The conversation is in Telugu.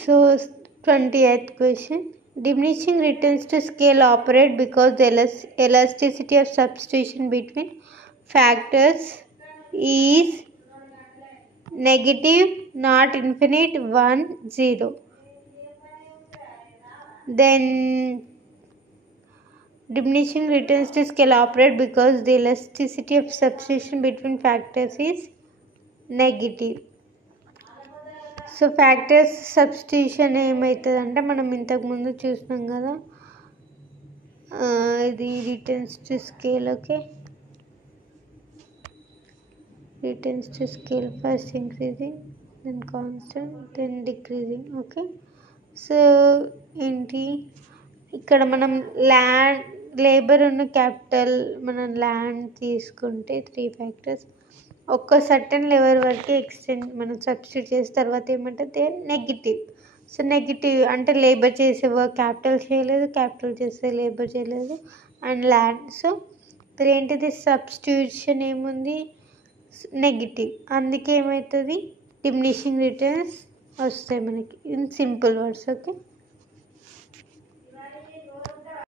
So 20th question. Diminishing returns to scale operate because the elasticity of substitution between factors is negative, not infinite, 1, 0. Then diminishing returns to scale operate because the elasticity of substitution between factors is negative. So factors substitution ఏమవుతుందంటే మనం ఇంతకుముందు చూసినాం కదా, ఇది returns to scale. Okay, returns to scale first increasing, then constant, then decreasing. Okay, so ఏంటి ఇక్కడ మనం లేబర్ ఉన్న క్యాపిటల్, మనం ల్యాండ్ తీసుకుంటే 3 ఫ్యాక్టర్స్ ఒక్క సర్టన్ లెవెల్ వరకు ఎక్స్టెండ్ మనం సబ్స్టిట్యూట్ చేసిన తర్వాత ఏమంటే నెగిటివ్. సో నెగిటివ్ అంటే లేబర్ చేసే వర్క్ క్యాపిటల్ చేయలేదు, క్యాపిటల్ చేసే లేబర్ చేయలేదు, అండ్ ల్యాండ్. సో ఏంటిది సబ్స్టిట్యూషన్ ఏముంది, నెగిటివ్. అందుకే ఏమవుతుంది, డిమినిషింగ్ రిటర్న్స్ వస్తాయి మనకి ఇన్ సింపుల్ వర్డ్స్. ఓకే.